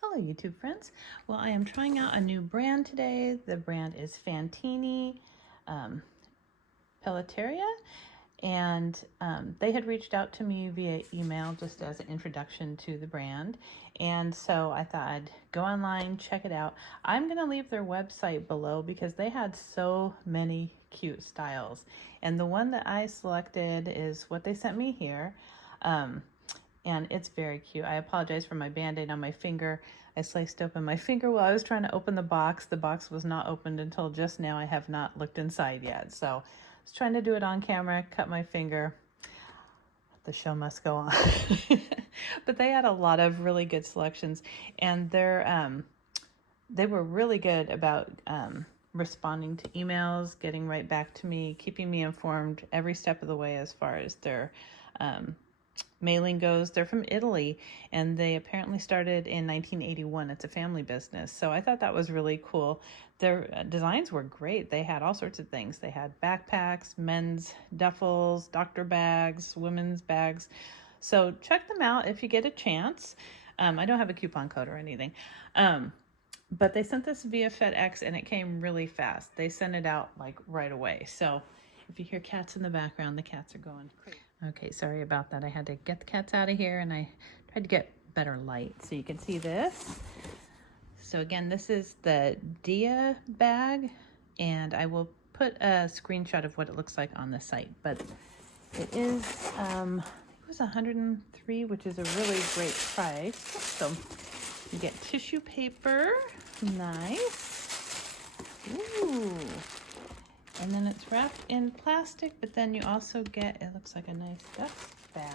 Hello YouTube friends. Well, I am trying out a new brand today. The brand is FANTINI Pelletteria, and they had reached out to me via email just as an introduction to the brand, and so I thought I'd go online, check it out. I'm going to leave their website below because they had so many cute styles, and the one that I selected is what they sent me here. And it's very cute. I apologize for my band-aid on my finger. I sliced open my finger while I was trying to open the box. The box was not opened until just now. I have not looked inside yet. So I was trying to do it on camera, cut my finger. The show must go on. But they had a lot of really good selections, and they were really good about responding to emails, getting right back to me, keeping me informed every step of the way as far as their mailing goes. They're from Italy, and they apparently started in 1981. It's a family business, so I thought that was really cool. Their designs were great. They had all sorts of things. They had backpacks, men's duffels, doctor bags, women's bags. So check them out if you get a chance. I don't have a coupon code or anything, but they sent this via FedEx, and it came really fast. They sent it out like right away. So if you hear cats in the background, the cats are going crazy. Okay, sorry about that. I had to get the cats out of here, and I tried to get better light so you can see this. So again, this is the Dia bag, and I will put a screenshot of what it looks like on the site. But it is, it was $103, which is a really great price. So you get tissue paper, nice. Ooh. And then it's wrapped in plastic, but then you also get, it looks like a nice dust bag.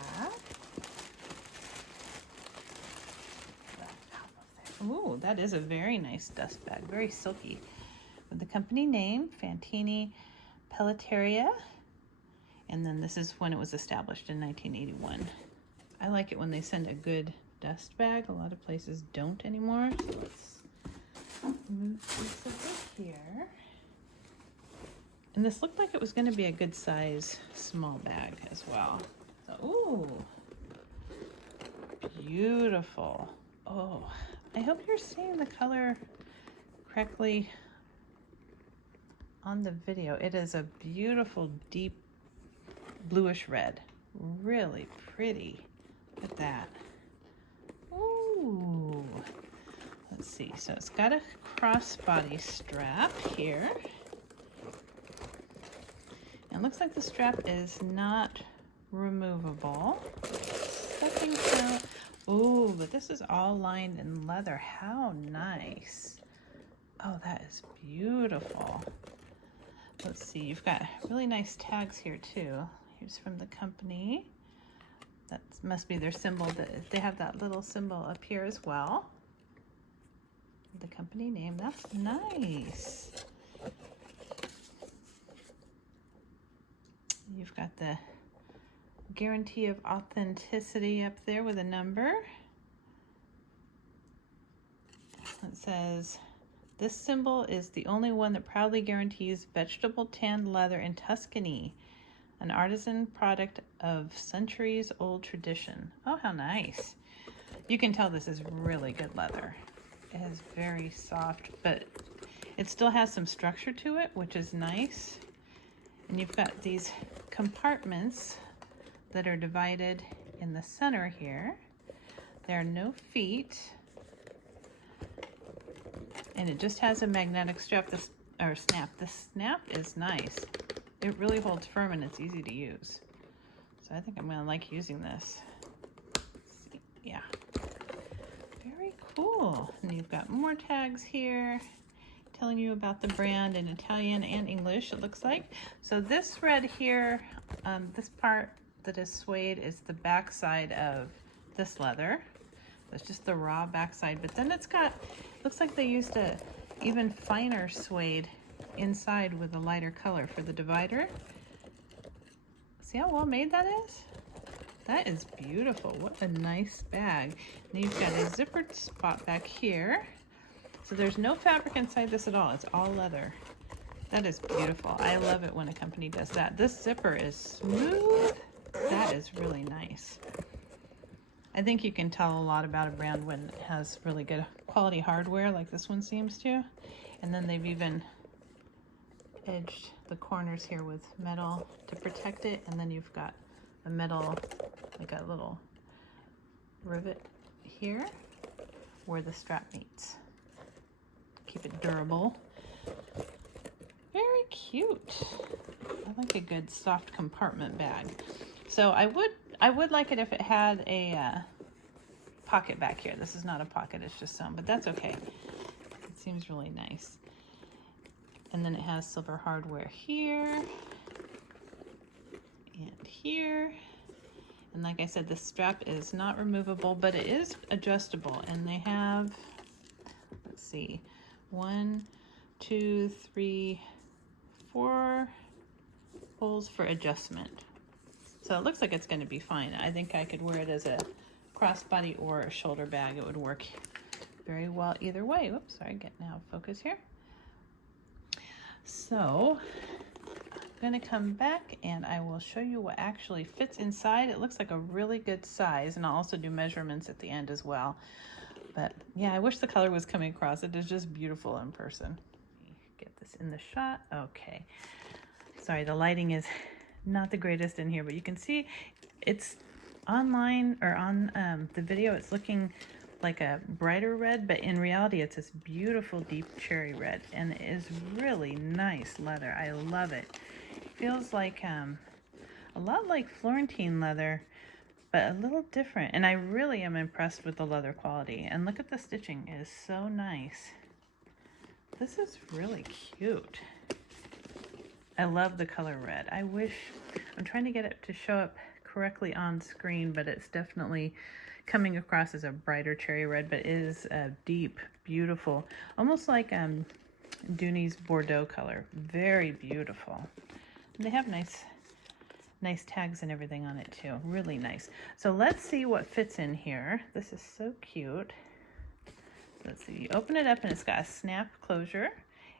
Ooh, that is a very nice dust bag, very silky. With the company name, FANTINI Pelletteria. And then this is when it was established in 1981. I like it when they send a good dust bag. A lot of places don't anymore. So let's move this over here. And this looked like it was going to be a good size small bag as well. So, ooh, beautiful. Oh, I hope you're seeing the color correctly on the video. It is a beautiful deep bluish red. Really pretty. Look at that. Ooh. Let's see. So it's got a crossbody strap here. It looks like the strap is not removable. Stepping out. Ooh, but this is all lined in leather. How nice. Oh, that is beautiful. Let's see, you've got really nice tags here too. Here's from the company. That must be their symbol. They have that little symbol up here as well. The company name, that's nice. You've got the guarantee of authenticity up there with a number. It says, this symbol is the only one that proudly guarantees vegetable tanned leather in Tuscany, an artisan product of centuries old tradition. Oh, how nice. You can tell this is really good leather. It is very soft, but it still has some structure to it, which is nice. And you've got these compartments that are divided in the center here. There are no feet, and it just has a magnetic strap, snap. The snap is nice. It really holds firm, and it's easy to use. So I think I'm gonna like using this. Yeah, very cool. And you've got more tags here telling you about the brand in Italian and English, it looks like. So this red here, this part that is suede is the back side of this leather. It's just the raw back side, but then it's got, looks like they used a even finer suede inside with a lighter color for the divider. See how well made that is? That is beautiful. What a nice bag. And you've got a zippered spot back here. So there's no fabric inside this at all. It's all leather. That is beautiful. I love it when a company does that. This zipper is smooth. That is really nice. I think you can tell a lot about a brand when it has really good quality hardware like this one seems to. And then they've even edged the corners here with metal to protect it. And then you've got a metal, like a little rivet here where the strap meets. Keep it durable. Very cute. I like a good soft compartment bag. So I would like it if it had a pocket back here. This is not a pocket, it's just sewn, but that's okay. It seems really nice. And then it has silver hardware here and here. And like I said, the strap is not removable, but it is adjustable. And they have, let's see, 1, 2, 3, 4 holes for adjustment. So it looks like it's going to be fine. I think I could wear it as a crossbody or a shoulder bag. It would work very well either way. Whoops, sorry, getting out of focus here. So I'm going to come back and I will show you what actually fits inside. It looks like a really good size, and I'll also do measurements at the end as well. But yeah, I wish the color was coming across. It is just beautiful in person. Get this in the shot. Okay. Sorry, the lighting is not the greatest in here, but you can see it's online or on the video. It's looking like a brighter red, but in reality, it's this beautiful deep cherry red, and it is really nice leather. I love it. It feels like a lot like Florentine leather, but a little different. And I really am impressed with the leather quality. And look at the stitching, it is so nice. This is really cute. I love the color red. I wish, I'm trying to get it to show up correctly on screen, but it's definitely coming across as a brighter cherry red, but it is a deep, beautiful, almost like Dooney's Bordeaux color. Very beautiful. And they have nice tags and everything on it too. Really nice. So let's see what fits in here. This is so cute. Let's see, you open it up and it's got a snap closure,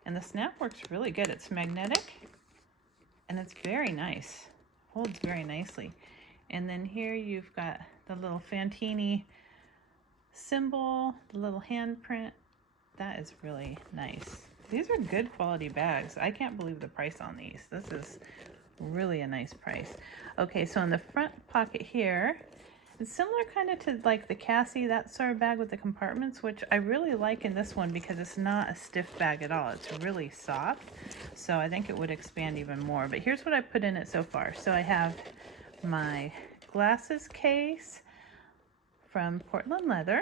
and the snap works really good. It's magnetic and it's very nice. Holds very nicely. And then here you've got the little Fantini symbol, the little handprint. That is really nice. These are good quality bags. I can't believe the price on these. This is really a nice price. Okay, so in the front pocket here, it's similar kind of to like the Cassie, that sort of bag with the compartments, which I really like in this one because it's not a stiff bag at all. It's really soft, so I think it would expand even more. But here's what I put in it so far. So I have my glasses case from Portland Leather,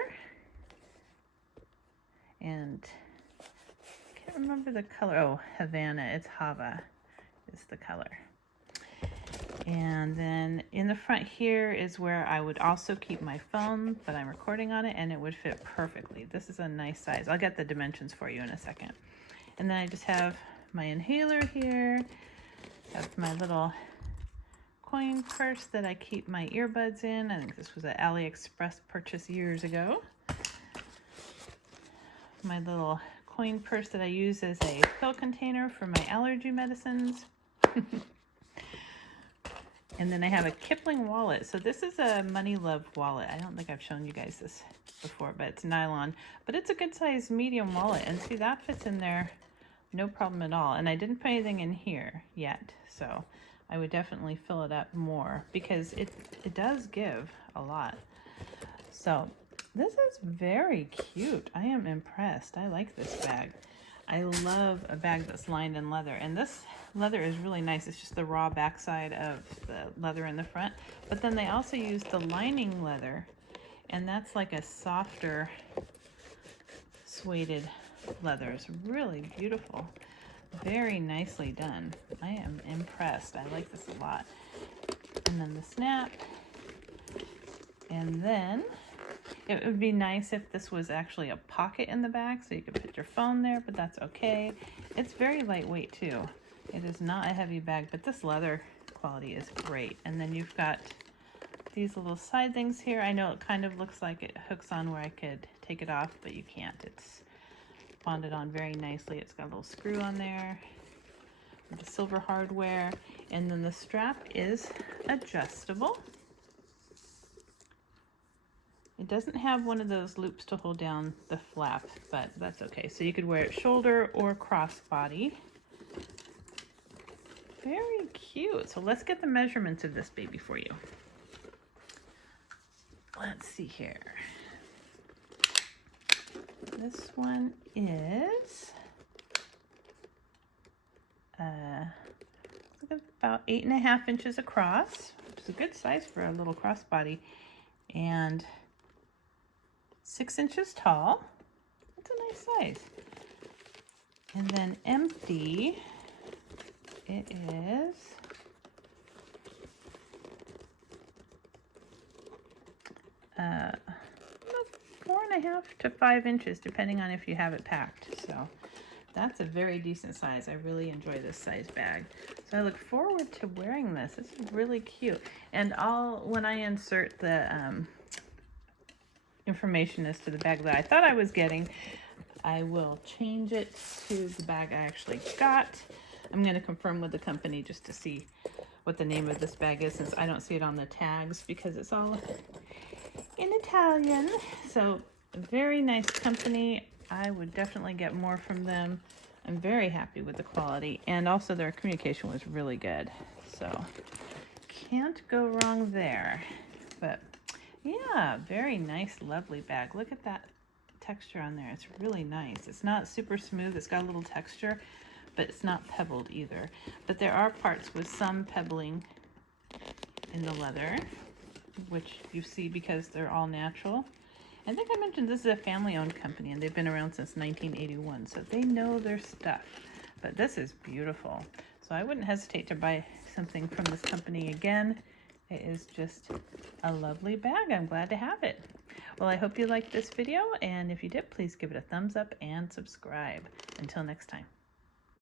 and I can't remember the color. Oh, Havana, it's Hava is the color. And then in the front here is where I would also keep my phone, but I'm recording on it and it would fit perfectly. This is a nice size. I'll get the dimensions for you in a second. And then I just have my inhaler here, have my little coin purse that I keep my earbuds in. I think this was an AliExpress purchase years ago. My little coin purse that I use as a pill container for my allergy medicines. And then I have a Kipling wallet. So this is a Money Love wallet. I don't think I've shown you guys this before, but it's nylon. But it's a good size medium wallet. And see, that fits in there no problem at all. And I didn't put anything in here yet. So I would definitely fill it up more because it does give a lot. So this is very cute. I am impressed. I like this bag. I love a bag that's lined in leather, and this leather is really nice. It's just the raw backside of the leather in the front, but then they also use the lining leather, and that's like a softer suede leather. It's really beautiful. Very nicely done. I am impressed. I like this a lot. And then the snap, and then it would be nice if this was actually a pocket in the back so you could put your phone there, but that's okay. It's very lightweight too. It is not a heavy bag, but this leather quality is great. And then you've got these little side things here. I know it kind of looks like it hooks on where I could take it off, but you can't. It's bonded on very nicely. It's got a little screw on there with the silver hardware. And then the strap is adjustable. It doesn't have one of those loops to hold down the flap, but that's okay. So you could wear it shoulder or crossbody. Very cute. So let's get the measurements of this baby for you. Let's see here. This one is about 8.5 inches across, which is a good size for a little crossbody, and 6 inches tall. That's a nice size. And then empty, it is 4.5 to 5 inches, depending on if you have it packed. So that's a very decent size. I really enjoy this size bag. So I look forward to wearing this. It's really cute. And when I insert the information as to the bag that I thought I was getting, I will change it to the bag I actually got. I'm going to confirm with the company just to see what the name of this bag is, since I don't see it on the tags because it's all in Italian. So a very nice company. I would definitely get more from them. I'm very happy with the quality, and also their communication was really good. So can't go wrong there. But yeah, very nice, lovely bag. Look at that texture on there. It's really nice. It's not super smooth. It's got a little texture, but it's not pebbled either. But there are parts with some pebbling in the leather, which you see because they're all natural. I think I mentioned this is a family-owned company, and they've been around since 1981, so they know their stuff. But this is beautiful. So I wouldn't hesitate to buy something from this company again. It is just a lovely bag. I'm glad to have it. Well, I hope you liked this video, and if you did, please give it a thumbs up and subscribe. Until next time.